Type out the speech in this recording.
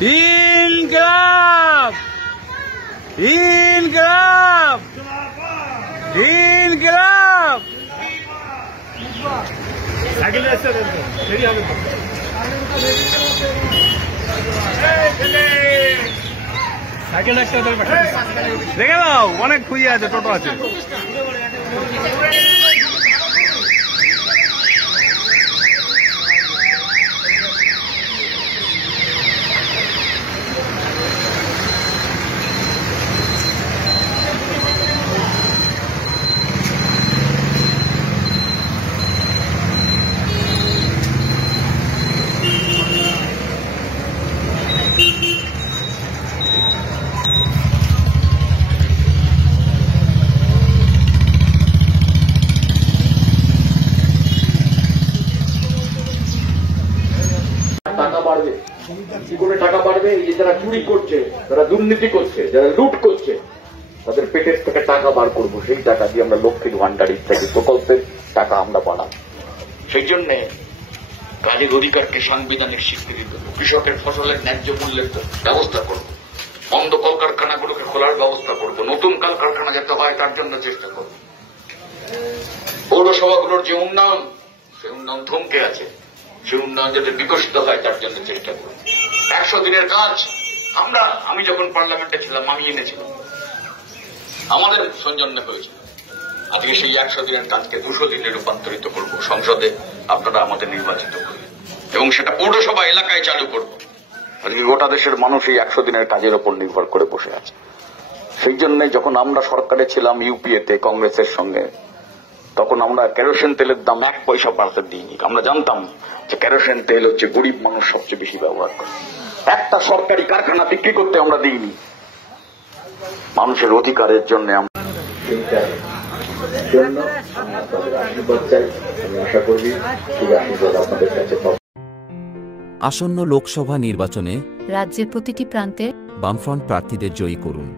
ইনকিলাব ইনকিলাব ইনকিলাব দেখে দাও, অনেক খুঁজে আছে, টোটো আছে। টাকা বাড়বে, কি করে টাকা বাড়বে? এই যে যারা চুরি করছে, যারা দুর্নীতি করছে, যারা লুট করছে, তাদের পেটের থেকে টাকা বার করবো। সেই টাকা দিয়ে আমরা লক্ষ্মীর ভান্ডার ইত্যাদি প্রকল্পের টাকা আমরা বাড়াবো। সেই জন্য কাজের অধিকারকে সাংবিধানিক স্বীকৃতি দেব, কৃষকের ফসলের ন্যায্য মূল্যের ব্যবস্থা করব, বন্ধ কলকারখানাগুলোকে খোলার ব্যবস্থা করব, নতুন কলকারখানা যাতে হয় তার জন্য চেষ্টা করব। পৌরসভাগুলোর যে উন্নয়ন, সেই উন্নয়ন থমকে আছে, সেই উন্নয়ন যাতে বিকশিত হয় তার জন্য চেষ্টা করব। 100 দিনের কাজ আমি যখন পার্লামেন্টে ছিলাম আমি এনেছিলাম, আমাদের সৌজন্যে হয়েছিল। আজকে সেই 100 দিনের কাজকে 200 দিনে রূপান্তরিত করব। সংসদে আপনারা আমাদের নির্বাচিত করবেন এবং সেটা পৌরসভা এলাকায় চালু করব। আজকে গোটা দেশের মানুষ এই 100 দিনের কাজের উপর নির্ভর করে বসে আছে। সেই জন্য যখন আমরা সরকারে ছিলাম ইউপিএতে কংগ্রেসের সঙ্গে, তখন আমরা কেরোসিন তেলের দাম 1 পয়সা বাড়তে দিইনি। আমরা জানতাম যে কেরোসিন তেল হচ্ছে গরিব মানুষ সবচেয়ে বেশি ব্যবহার করে। একটা সরকারি কারখানা বিক্রি করতে আমরা দিইনি। মানুষের অধিকারের জন্য আপনাদের আশীর্বাদ চাই। আমি আশা করি সেই আশীর্বাদ আপনাদের কাছে পাবো। আসন্ন লোকসভা নির্বাচনে রাজ্যের প্রতিটি প্রান্তে বামফ্রন্ট প্রার্থীদের জয়ী করুন।